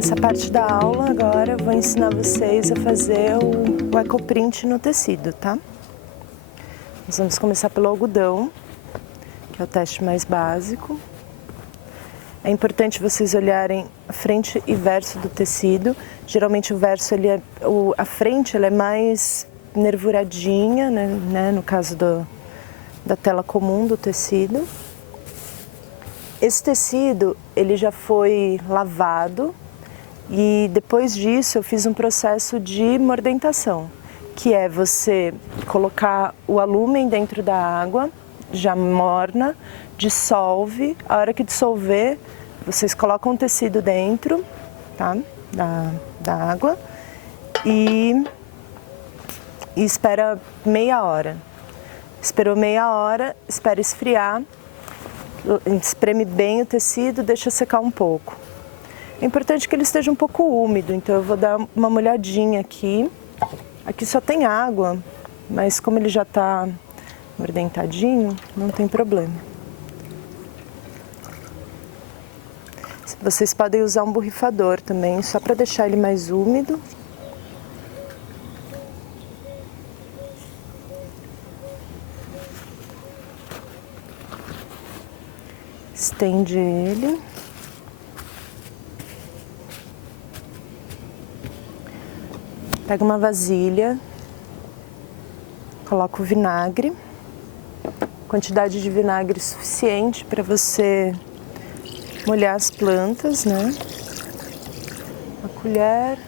Nessa parte da aula agora eu vou ensinar vocês a fazer o ecoprint no tecido, tá? Nós vamos começar pelo algodão, que é o teste mais básico. É importante vocês olharem a frente e verso do tecido. Geralmente o verso, a frente ela é mais nervuradinha, né? No caso da tela comum do tecido. Esse tecido ele já foi lavado. E depois disso eu fiz um processo de mordentação, que é você colocar o alúmen dentro da água, já morna, dissolve, a hora que dissolver, vocês colocam o tecido dentro, tá? da água e espera meia hora. Esperou meia hora, espera esfriar, espreme bem o tecido, deixa secar um pouco. É importante que ele esteja um pouco úmido, então eu vou dar uma molhadinha aqui. Aqui só tem água, mas como ele já está mordentadinho, não tem problema. Vocês podem usar um borrifador também, só para deixar ele mais úmido. Estende ele. Pega uma vasilha, coloca o vinagre, quantidade de vinagre suficiente para você molhar as plantas, né? Uma colher,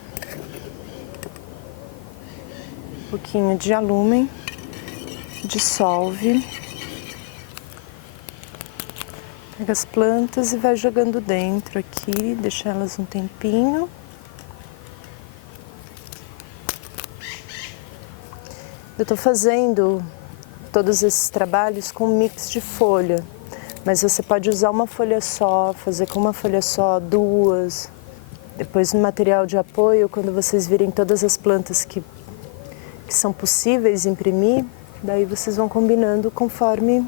um pouquinho de alúmen, dissolve, pega as plantas e vai jogando dentro aqui, deixa elas um tempinho. Eu estou fazendo todos esses trabalhos com um mix de folha, mas você pode usar uma folha só, fazer com uma folha só, duas. Depois no material de apoio, quando vocês virem todas as plantas que são possíveis imprimir, daí vocês vão combinando conforme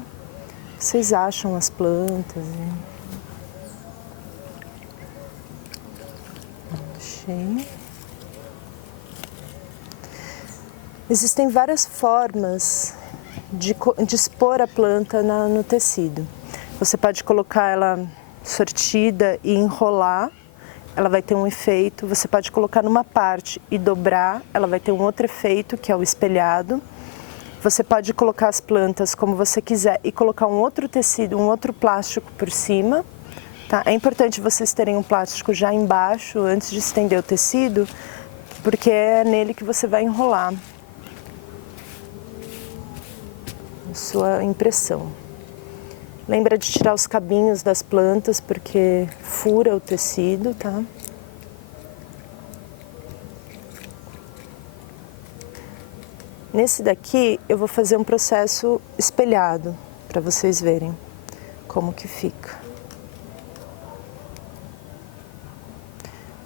vocês acham as plantas. Achei. Existem várias formas de expor a planta no tecido. Você pode colocar ela sortida e enrolar, ela vai ter um efeito. Você pode colocar numa parte e dobrar, ela vai ter um outro efeito, que é o espelhado. Você pode colocar as plantas como você quiser e colocar um outro tecido, um outro plástico por cima. Tá? É importante vocês terem um plástico já embaixo, antes de estender o tecido, porque é nele que você vai enrolar sua impressão. Lembra de tirar os cabinhos das plantas, porque fura o tecido, tá? Nesse daqui, eu vou fazer um processo espelhado, para vocês verem como que fica.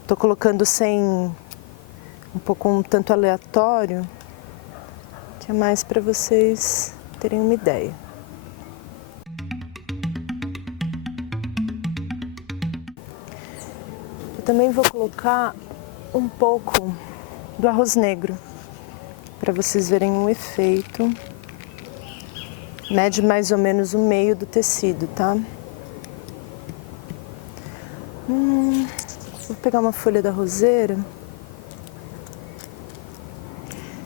Tô colocando um pouco um tanto aleatório, que é mais para vocês terem uma ideia. Eu também vou colocar um pouco do arroz negro, para vocês verem um efeito. Mede mais ou menos o meio do tecido, tá? Vou pegar uma folha da roseira.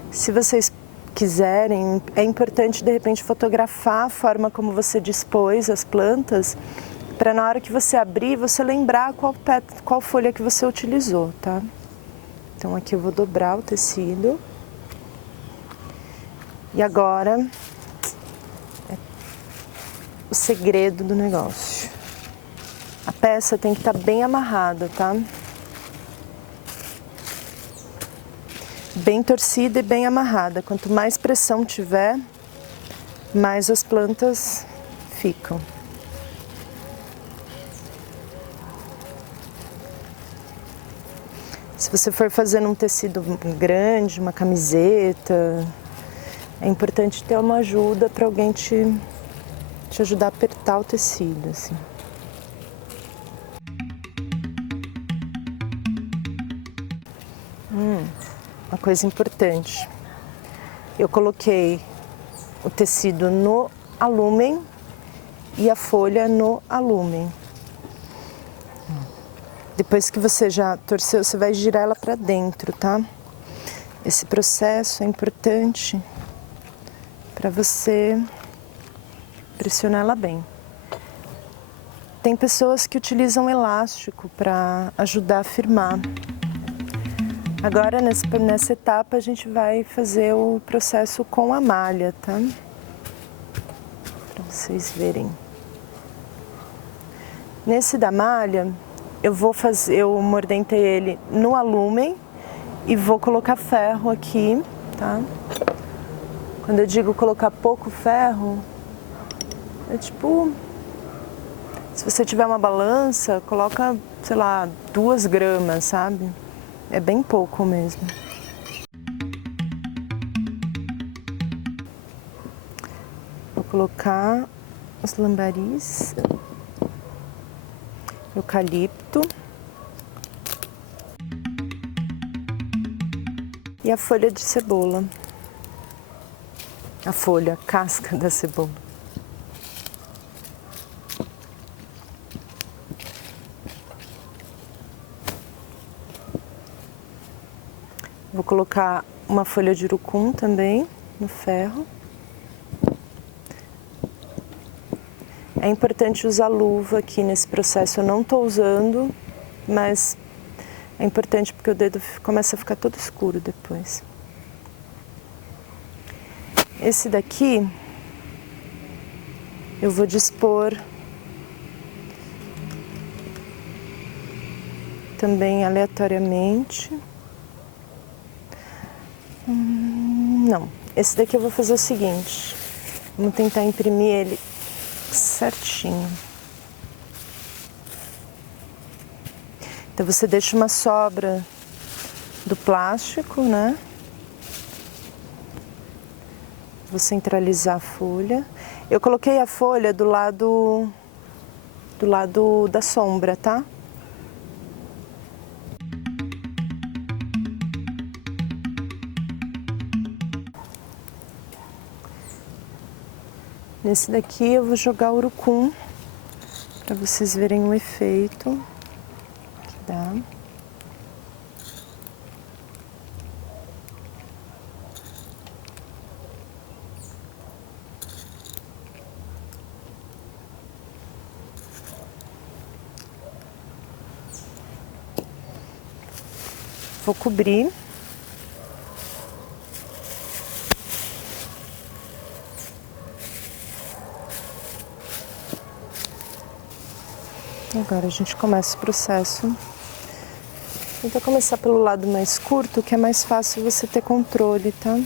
Se vocês quiserem, é importante de repente fotografar a forma como você dispôs as plantas, para na hora que você abrir, você lembrar qual folha que você utilizou, tá? Então aqui eu vou dobrar o tecido. E agora, é o segredo do negócio. A peça tem que estar bem amarrada, tá? Bem torcida e bem amarrada. Quanto mais pressão tiver, mais as plantas ficam. Se você for fazendo um tecido grande, uma camiseta, é importante ter uma ajuda para alguém te ajudar a apertar o tecido, assim. Uma coisa importante. Eu coloquei o tecido no alumem e a folha no alumem. Depois que você já torceu, você vai girar ela para dentro, tá? Esse processo é importante para você pressionar ela bem. Tem pessoas que utilizam elástico para ajudar a firmar. Agora, nessa etapa, a gente vai fazer o processo com a malha, tá? Para vocês verem. Nesse da malha, eu mordentei ele no alumem e vou colocar ferro aqui, tá? Quando eu digo colocar pouco ferro, é tipo... Se você tiver uma balança, coloca, sei lá, 2 gramas, sabe? É bem pouco mesmo. Vou colocar os lambaris, eucalipto e a folha de cebola. A folha, a casca da cebola. Vou colocar uma folha de urucum também no ferro. É importante usar luva aqui nesse processo. Eu não estou usando, mas é importante porque o dedo começa a ficar todo escuro depois. Esse daqui eu vou dispor também aleatoriamente. Não, esse daqui eu vou fazer o seguinte, vamos tentar imprimir ele certinho. Então você deixa uma sobra do plástico, né? Vou centralizar a folha. Eu coloquei a folha do lado da sombra, tá? Nesse daqui eu vou jogar urucum, para vocês verem o efeito que dá. Vou cobrir. Agora a gente começa o processo. Tenta começar pelo lado mais curto, que é mais fácil você ter controle, tá?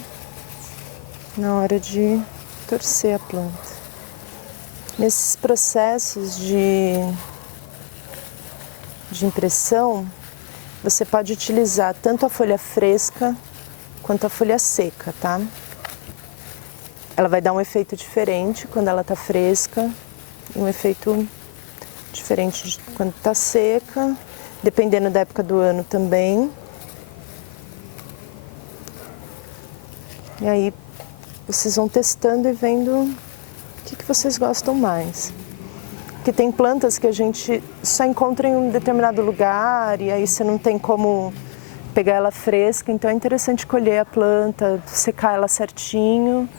Na hora de torcer a planta. Nesses processos de impressão, você pode utilizar tanto a folha fresca quanto a folha seca, tá? Ela vai dar um efeito diferente quando ela tá fresca, um efeito diferente de quando tá seca, dependendo da época do ano também. E aí vocês vão testando e vendo o que vocês gostam mais. Porque tem plantas que a gente só encontra em um determinado lugar e aí você não tem como pegar ela fresca, então é interessante colher a planta, secar ela certinho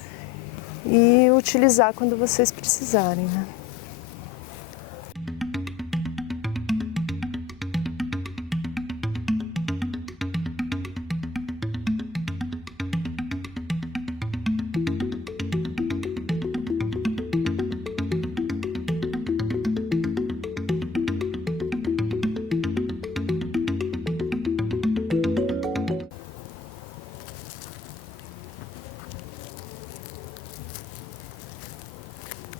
e utilizar quando vocês precisarem, né?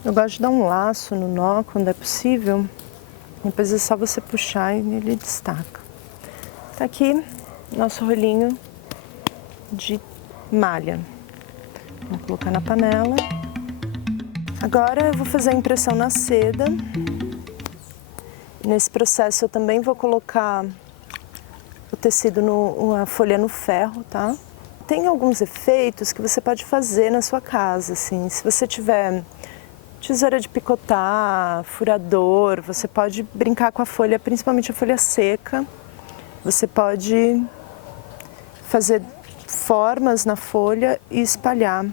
Eu gosto de dar um laço no nó quando é possível, depois é só você puxar e ele destaca. Tá aqui nosso rolinho de malha. Vou colocar na panela. Agora eu vou fazer a impressão na seda. Nesse processo eu também vou colocar o tecido, a folha no ferro, tá? Tem alguns efeitos que você pode fazer na sua casa, assim. Se você tiver tesoura de picotar, furador, você pode brincar com a folha, principalmente a folha seca. Você pode fazer formas na folha e espalhar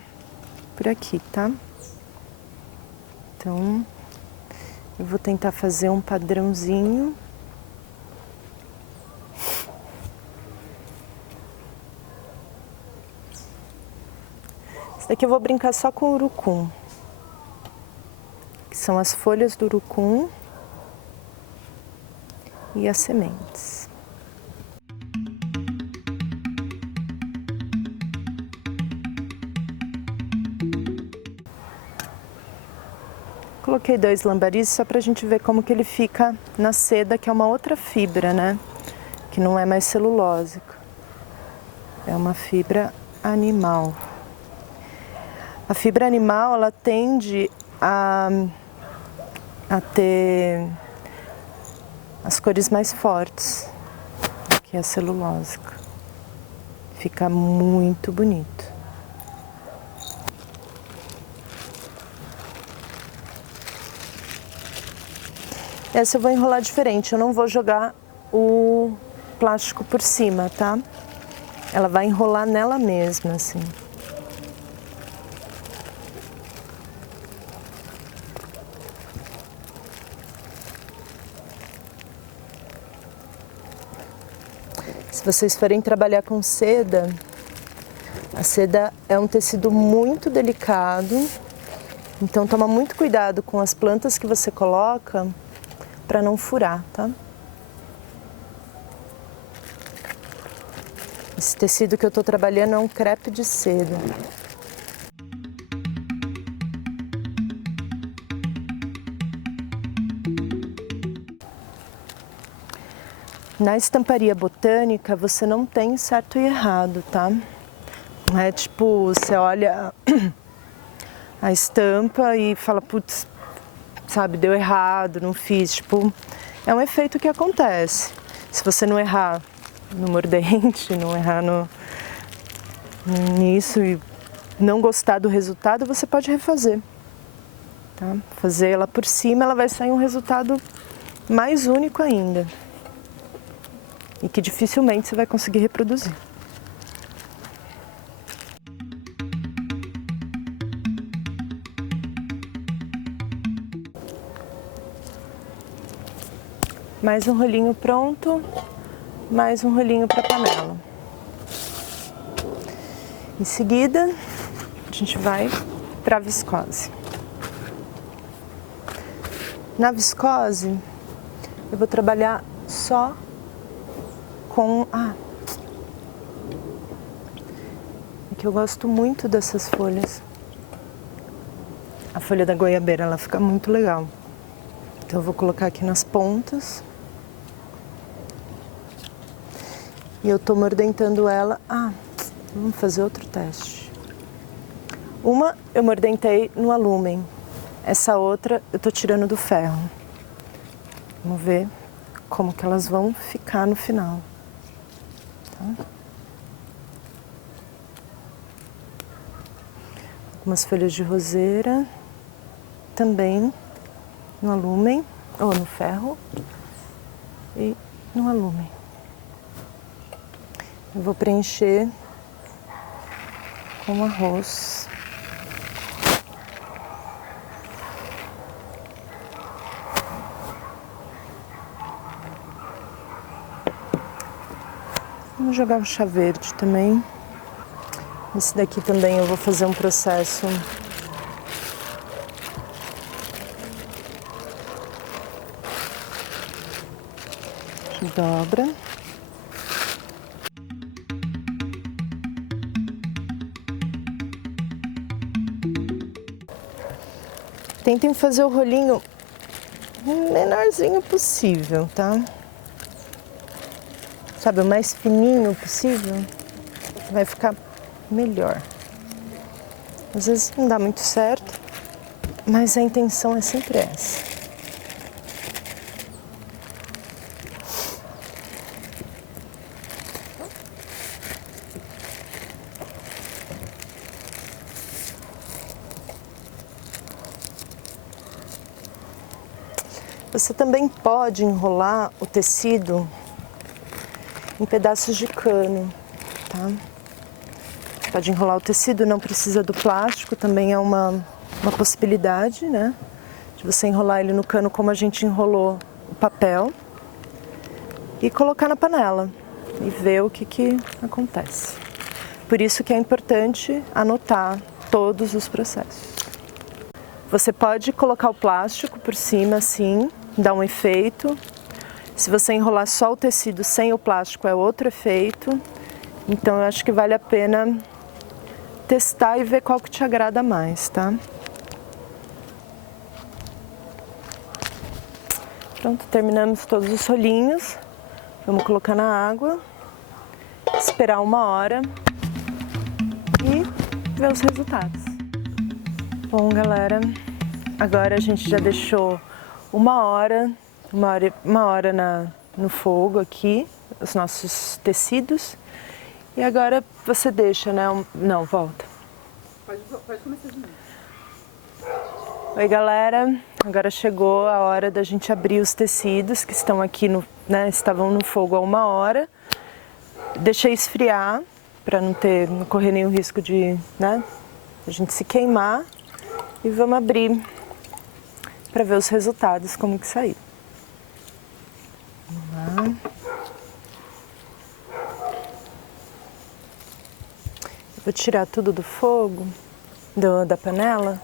por aqui, tá? Então, eu vou tentar fazer um padrãozinho. Esse daqui eu vou brincar só com o urucum, que são as folhas do urucum e as sementes. Coloquei 2 lambarizes só pra gente ver como que ele fica na seda, que é uma outra fibra, né? Que não é mais celulósica. É uma fibra animal. A fibra animal, ela tende a ter as cores mais fortes do que a celulósica. Fica muito bonito. Essa eu vou enrolar diferente, eu não vou jogar o plástico por cima, tá? Ela vai enrolar nela mesma, assim. Se vocês forem trabalhar com seda, a seda é um tecido muito delicado, então toma muito cuidado com as plantas que você coloca para não furar, tá? Esse tecido que eu tô trabalhando é um crepe de seda. Na estamparia botânica, você não tem certo e errado, tá? Não é tipo, você olha a estampa e fala, putz, sabe, deu errado, não fiz. Tipo, é um efeito que acontece. Se você não errar no mordente, não errar nisso e não gostar do resultado, você pode refazer. Tá? Fazer ela por cima, ela vai sair um resultado mais único ainda. E que dificilmente você vai conseguir reproduzir. Mais um rolinho pronto, mais um rolinho para a panela. Em seguida, a gente vai para a viscose. Na viscose, eu vou trabalhar só com... é que eu gosto muito dessas folhas. A folha da goiabeira, ela fica muito legal. Então eu vou colocar aqui nas pontas. E eu tô mordentando ela... vamos fazer outro teste. Uma eu mordentei no alumem. Essa outra eu tô tirando do ferro. Vamos ver como que elas vão ficar no final. Tá? Algumas folhas de roseira, também no alumem, ou no ferro, e no alumem. Eu vou preencher com arroz. Vamos jogar o chá verde também. Esse daqui também eu vou fazer um processo de dobra. Tentem fazer o rolinho menorzinho possível, tá? Sabe, o mais fininho possível, vai ficar melhor. Às vezes não dá muito certo, mas a intenção é sempre essa. Você também pode enrolar o tecido em pedaços de cano, tá? Pode enrolar o tecido, não precisa do plástico, também é uma possibilidade, né? De você enrolar ele no cano como a gente enrolou o papel e colocar na panela e ver o que acontece. Por isso que é importante anotar todos os processos. Você pode colocar o plástico por cima assim, dá um efeito. Se você enrolar só o tecido sem o plástico é outro efeito. Então eu acho que vale a pena testar e ver qual que te agrada mais, tá? Pronto, terminamos todos os rolinhos. Vamos colocar na água, esperar 1 hora e ver os resultados. Bom, galera, agora a gente já deixou 1 hora no fogo aqui, os nossos tecidos. E agora você deixa, né? Não, volta. Pode começar de novo. Oi, galera. Agora chegou a hora da gente abrir os tecidos que estão aqui, estavam no fogo há 1 hora. Deixei esfriar para não correr nenhum risco de, a gente se queimar. E vamos abrir para ver os resultados, como que saiu. Vamos lá. Vou tirar tudo do fogo, da panela,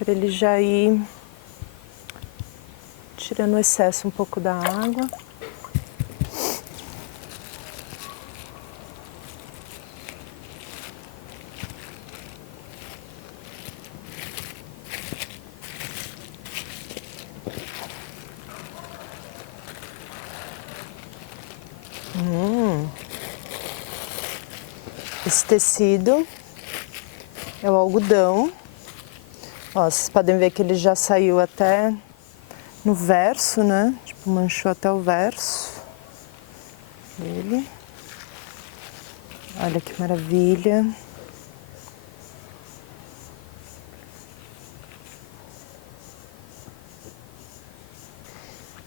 para ele já ir tirando o excesso um pouco da água. Esse tecido é o algodão. Ó, vocês podem ver que ele já saiu até no verso, né? Tipo, manchou até o verso dele. Olha que maravilha.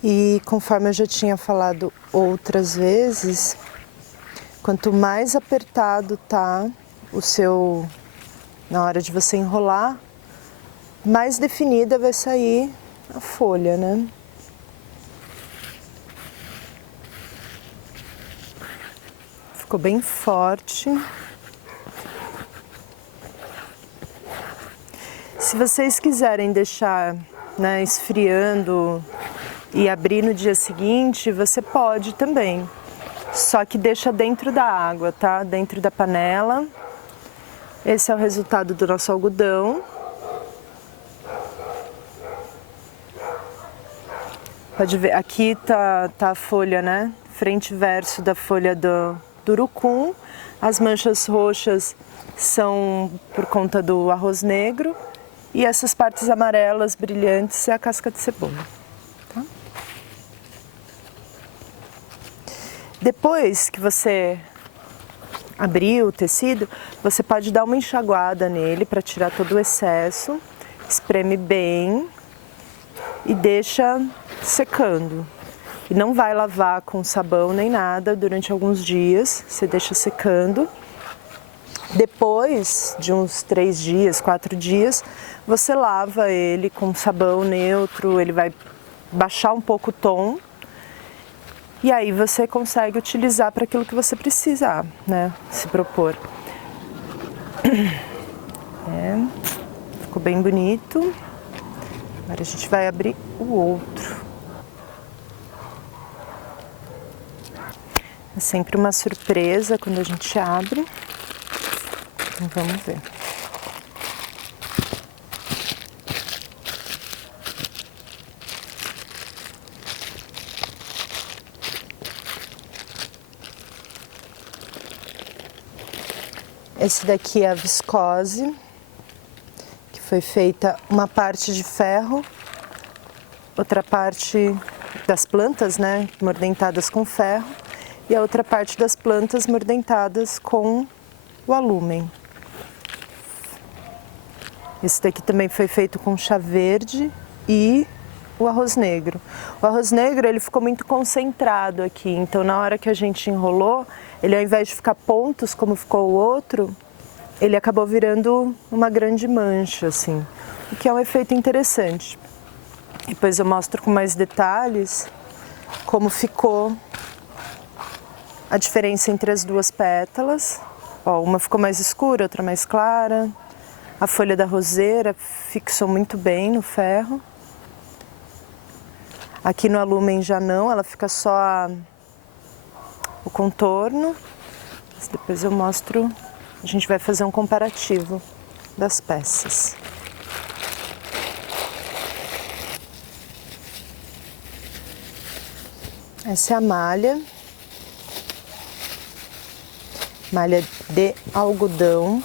E conforme eu já tinha falado outras vezes, quanto mais apertado tá na hora de você enrolar, mais definida vai sair a folha, né? Ficou bem forte. Se vocês quiserem deixar, esfriando e abrir no dia seguinte, você pode também. Só que deixa dentro da água, tá? Dentro da panela. Esse é o resultado do nosso algodão. Pode ver, aqui tá a folha, né? Frente e verso da folha do urucum. As manchas roxas são por conta do arroz negro. E essas partes amarelas, brilhantes, é a casca de cebola. Tá? Depois que você abrir o tecido, você pode dar uma enxaguada nele para tirar todo o excesso, espreme bem e deixa secando. E não vai lavar com sabão nem nada durante alguns dias, você deixa secando. Depois de uns 3 dias, 4 dias, você lava ele com sabão neutro, ele vai baixar um pouco o tom. E aí você consegue utilizar para aquilo que você precisar, né? Se propor. Ficou bem bonito. Agora a gente vai abrir o outro. É sempre uma surpresa quando a gente abre. Então vamos ver. Esse daqui é a viscose, que foi feita uma parte de ferro, outra parte das plantas, né, mordentadas com ferro, e a outra parte das plantas mordentadas com o alúmen. Esse daqui também foi feito com chá verde e o arroz negro. O arroz negro ele ficou muito concentrado aqui, então na hora que a gente enrolou, ele ao invés de ficar pontos como ficou o outro, ele acabou virando uma grande mancha, assim, o que é um efeito interessante. Depois eu mostro com mais detalhes como ficou a diferença entre as duas pétalas. Ó, uma ficou mais escura, outra mais clara. A folha da roseira fixou muito bem no ferro. Aqui no alumem já não, ela fica só o contorno. Mas depois eu mostro, a gente vai fazer um comparativo das peças. Essa é a malha de algodão.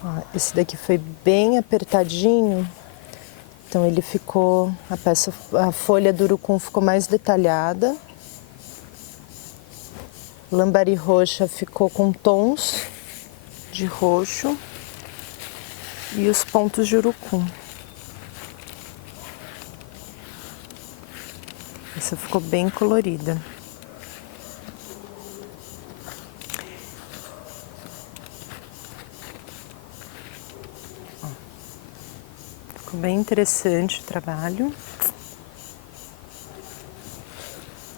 Ó, esse daqui foi bem apertadinho, então ele ficou, a folha do urucum ficou mais detalhada. Lambari roxa ficou com tons de roxo e os pontos de urucum. Essa ficou bem colorida. Ficou bem interessante o trabalho.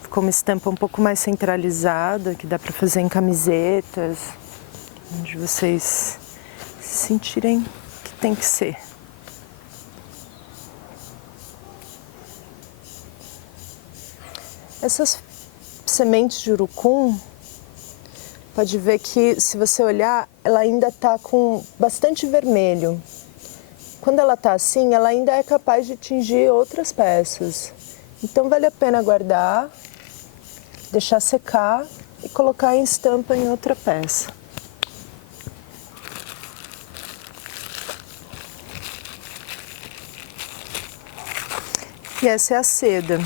Ficou uma estampa um pouco mais centralizada, que dá para fazer em camisetas, onde vocês se sentirem que tem que ser. Essas sementes de urucum, pode ver que se você olhar, ela ainda está com bastante vermelho. Quando ela está assim, ela ainda é capaz de tingir outras peças. Então vale a pena guardar, deixar secar e colocar em estampa em outra peça. E essa é a seda.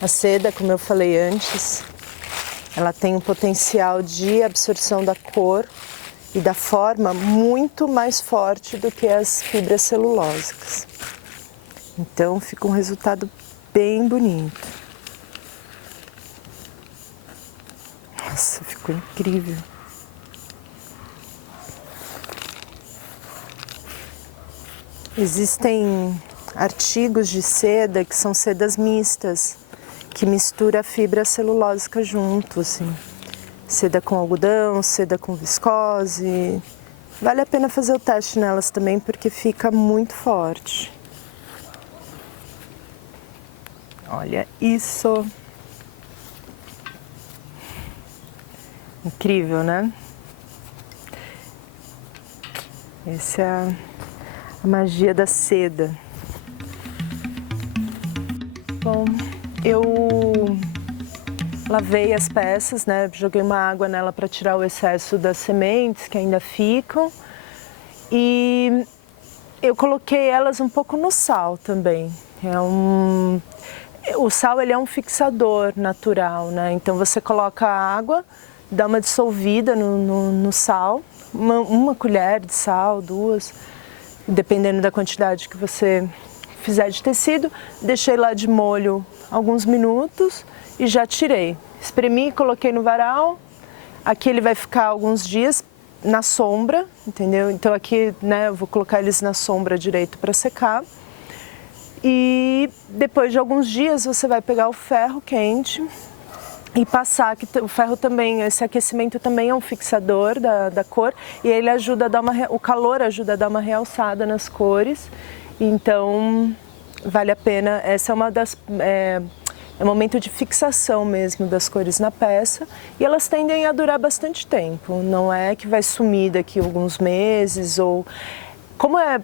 A seda, como eu falei antes, ela tem um potencial de absorção da cor e da forma muito mais forte do que as fibras celulósicas. Então fica um resultado bem bonito. Nossa, ficou incrível. Existem artigos de seda que são sedas mistas, que mistura a fibra celulósica junto, assim. Seda com algodão, seda com viscose. Vale a pena fazer o teste nelas também, porque fica muito forte. Olha isso! Incrível, né? Essa é a magia da seda. Bom, eu lavei as peças, né? Joguei uma água nela para tirar o excesso das sementes que ainda ficam. E eu coloquei elas um pouco no sal também. O sal ele é um fixador natural, né? Então você coloca a água, dá uma dissolvida no sal, uma colher de sal, duas, dependendo da quantidade que você fizer de tecido. Deixei lá de molho alguns minutos e já tirei. Espremi, coloquei no varal. Aqui ele vai ficar alguns dias na sombra, entendeu? Então aqui, né, eu vou colocar eles na sombra direito para secar. E depois de alguns dias você vai pegar o ferro quente e passar, que o ferro também, esse aquecimento também é um fixador da cor, e ele ajuda a dar o calor ajuda a dar uma realçada nas cores. Então vale a pena, essa é uma das é um momento de fixação mesmo das cores na peça, e elas tendem a durar bastante tempo, não é que vai sumir daqui a alguns meses, ou como é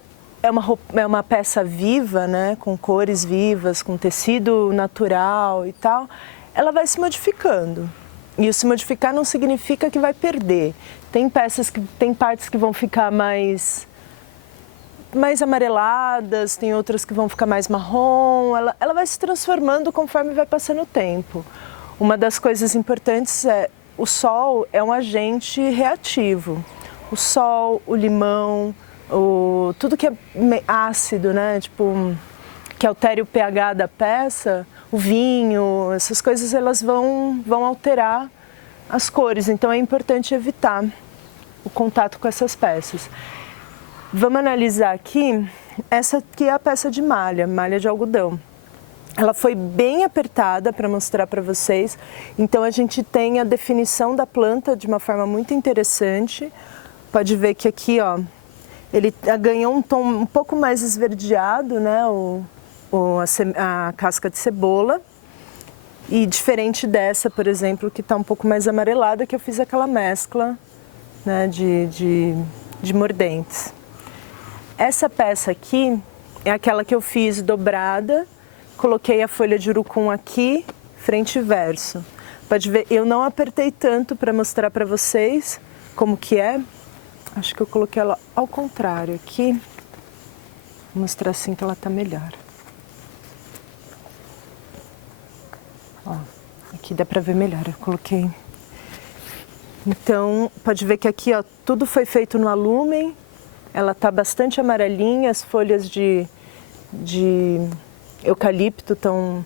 é uma peça viva, né, com cores vivas, com tecido natural e tal, ela vai se modificando. E se modificar não significa que vai perder. Tem partes que vão ficar mais amareladas, tem outras que vão ficar mais marrom, ela vai se transformando conforme vai passando o tempo. Uma das coisas importantes é o sol é um agente reativo. O sol, o limão, tudo que é ácido, né? Tipo, que altere o pH da peça, o vinho, essas coisas elas vão alterar as cores. Então é importante evitar o contato com essas peças. Vamos analisar aqui, essa aqui é a peça de malha de algodão. Ela foi bem apertada para mostrar para vocês, então a gente tem a definição da planta de uma forma muito interessante. Pode ver que aqui, ó, ele ganhou um tom um pouco mais esverdeado, né, a casca de cebola. E diferente dessa, por exemplo, que está um pouco mais amarelada, que eu fiz aquela mescla, né, de mordentes. Essa peça aqui é aquela que eu fiz dobrada, coloquei a folha de urucum aqui, frente e verso. Pode ver, eu não apertei tanto para mostrar para vocês como que é. Acho que eu coloquei ela ao contrário aqui. Vou mostrar assim que ela tá melhor. Ó, aqui dá para ver melhor, eu coloquei. Então, pode ver que aqui, ó, tudo foi feito no alumem. Ela tá bastante amarelinha, as folhas de eucalipto estão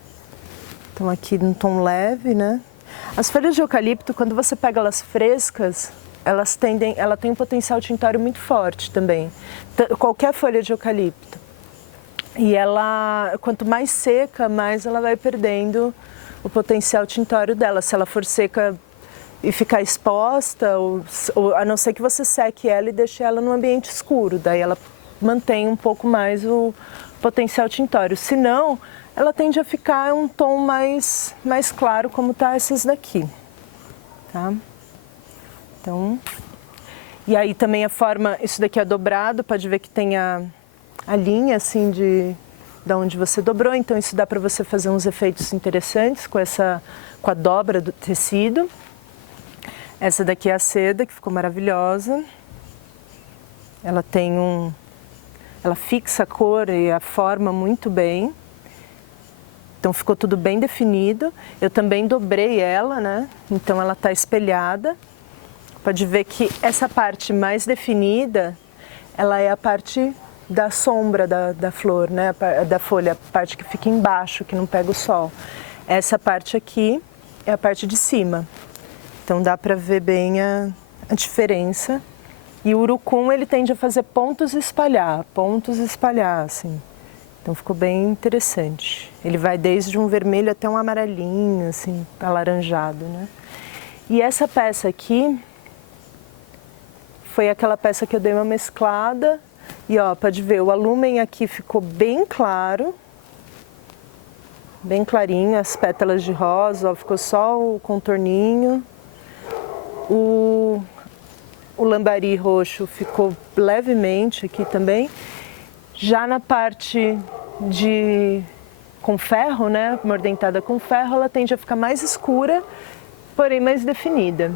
aqui num tom leve, né? As folhas de eucalipto, quando você pega elas frescas, ela tem um potencial tintório muito forte também. Qualquer folha de eucalipto. E ela, quanto mais seca, mais ela vai perdendo o potencial tintório dela. Se ela for seca e ficar exposta, ou a não ser que você seque ela e deixe ela num ambiente escuro, daí ela mantém um pouco mais o potencial tintório. Se não, ela tende a ficar um tom mais claro, como tá essas daqui, tá? Então, e aí também a forma, isso daqui é dobrado, pode ver que tem a linha assim da onde você dobrou, então isso dá para você fazer uns efeitos interessantes com a dobra do tecido. Essa daqui é a seda, que ficou maravilhosa. Ela ela fixa a cor e a forma muito bem. Então ficou tudo bem definido. Eu também dobrei ela, né? Então ela tá espelhada. Pode ver que essa parte mais definida, ela é a parte da sombra da flor, né? Da folha, a parte que fica embaixo, que não pega o sol. Essa parte aqui é a parte de cima. Então dá para ver bem a diferença. E o urucum, ele tende a fazer pontos e espalhar, assim. Então ficou bem interessante. Ele vai desde um vermelho até um amarelinho, assim, alaranjado, né? E essa peça aqui foi aquela peça que eu dei uma mesclada. E ó, pode ver, o alumem aqui ficou bem claro. Bem clarinho, as pétalas de rosa, ó, ficou só o contorninho. O lambari roxo ficou levemente aqui também. Já na parte com ferro, né, mordentada com ferro, ela tende a ficar mais escura, porém mais definida.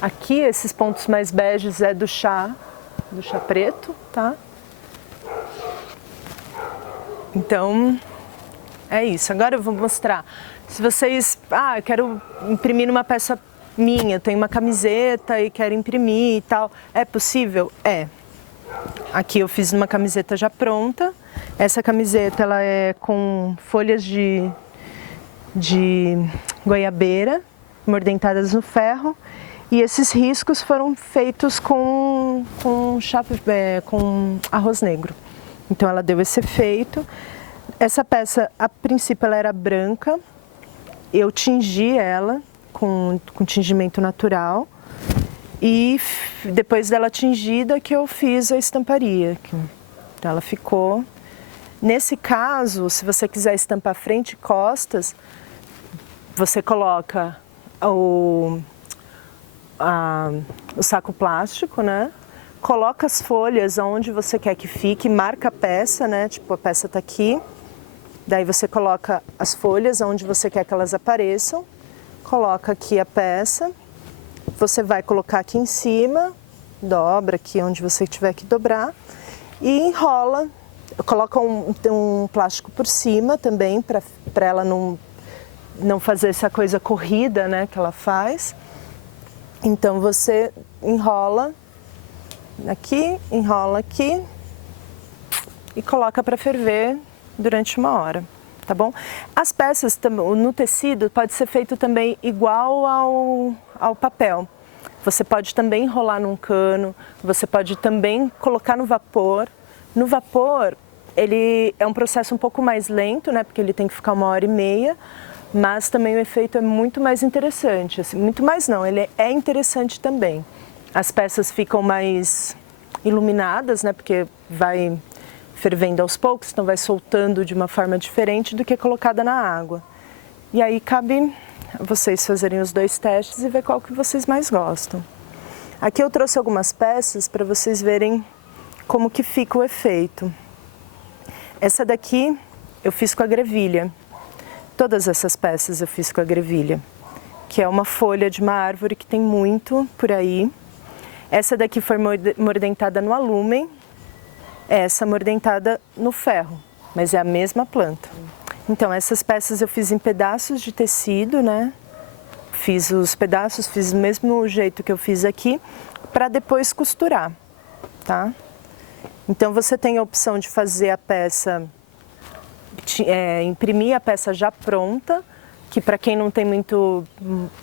Aqui, esses pontos mais beges é do chá preto, tá? Então, é isso. Agora eu vou mostrar. Se vocês, eu quero imprimir numa peça minha, tenho uma camiseta e quero imprimir e tal, é possível? É. Aqui eu fiz uma camiseta já pronta. Essa camiseta, ela é com folhas de goiabeira mordentadas no ferro, e esses riscos foram feitos com arroz negro. Então ela deu esse efeito. Essa peça, a princípio, ela era branca. Eu tingi ela com tingimento natural, e depois dela tingida que eu fiz a estamparia. Então ela ficou. Nesse caso, se você quiser estampar frente e costas, você coloca o saco plástico, né, coloca as folhas onde você quer que fique, marca a peça, né? Tipo, a peça tá aqui. Daí você coloca as folhas onde você quer que elas apareçam. Coloca aqui a peça. Você vai colocar aqui em cima, dobra aqui onde você tiver que dobrar e enrola. Coloca um plástico por cima também, para ela não fazer essa coisa corrida, né, que ela faz. Então você enrola aqui e coloca para ferver durante 1 hora, tá bom? As peças no tecido pode ser feito também igual ao papel. Você pode também enrolar num cano, você pode também colocar no vapor. No vapor, ele é um processo um pouco mais lento, né, porque ele tem que ficar 1h30, mas também o efeito é muito mais interessante. Assim, muito mais não, ele é interessante também. As peças ficam mais iluminadas, né, porque vai fervendo aos poucos, então vai soltando de uma forma diferente do que colocada na água. E aí cabe vocês fazerem os 2 testes e ver qual que vocês mais gostam. Aqui eu trouxe algumas peças para vocês verem como que fica o efeito. Essa daqui eu fiz com a grevilha. Todas essas peças eu fiz com a grevilha, que é uma folha de uma árvore que tem muito por aí. Essa daqui foi mordentada no alumem, essa mordentada no ferro, mas é a mesma planta. Então essas peças eu fiz em pedaços de tecido, né? Fiz os pedaços, fiz do mesmo jeito que eu fiz aqui, para depois costurar, tá? Então você tem a opção de fazer a peça, imprimir a peça já pronta, que para quem não tem muito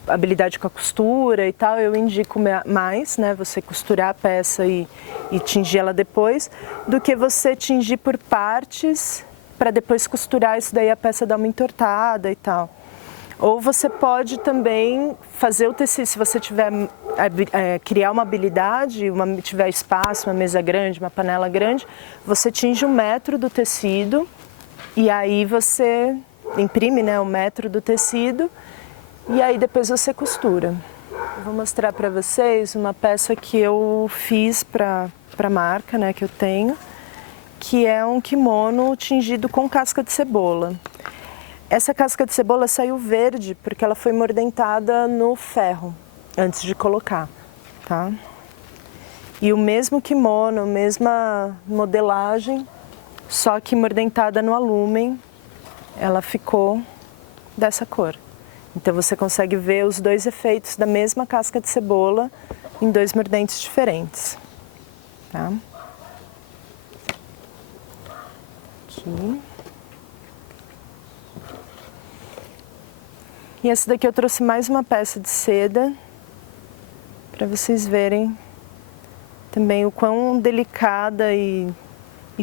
habilidade com a costura e tal, eu indico mais, né, você costurar a peça e tingir ela depois, do que você tingir por partes para depois costurar, isso daí a peça dá uma entortada e tal. Ou você pode também fazer o tecido, se você tiver, criar uma habilidade, tiver espaço, uma mesa grande, uma panela grande, você tinge 1 metro do tecido e aí você imprime, né, 1 metro do tecido e aí depois você costura. Eu vou mostrar para vocês uma peça que eu fiz para a marca, né, que eu tenho, que é um kimono tingido com casca de cebola. Essa casca de cebola saiu verde porque ela foi mordentada no ferro antes de colocar, tá? E o mesmo kimono, mesma modelagem, só que mordentada no alumem, ela ficou dessa cor. Então você consegue ver os 2 efeitos da mesma casca de cebola em 2 mordentes diferentes, tá? Aqui. E essa daqui eu trouxe mais uma peça de seda para vocês verem também o quão delicada e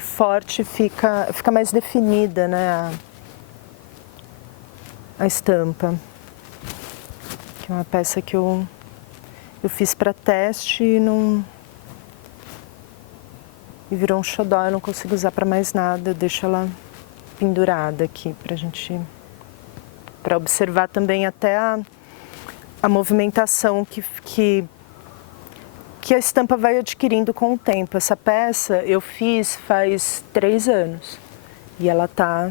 forte fica mais definida, né, a estampa. Que é uma peça que eu fiz para teste e virou um xodó, eu não consigo usar para mais nada, eu deixo ela pendurada aqui para observar também até a movimentação que a estampa vai adquirindo com o tempo. Essa peça eu fiz faz 3 anos e ela tá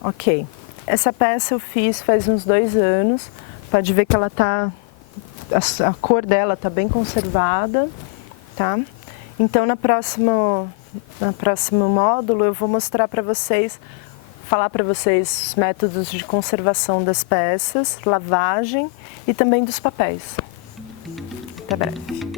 ok. Essa peça eu fiz faz uns 2 anos, pode ver que ela tá, a cor dela tá bem conservada, tá? Então no próximo módulo eu vou mostrar para vocês, falar para vocês os métodos de conservação das peças, lavagem e também dos papéis. Até breve.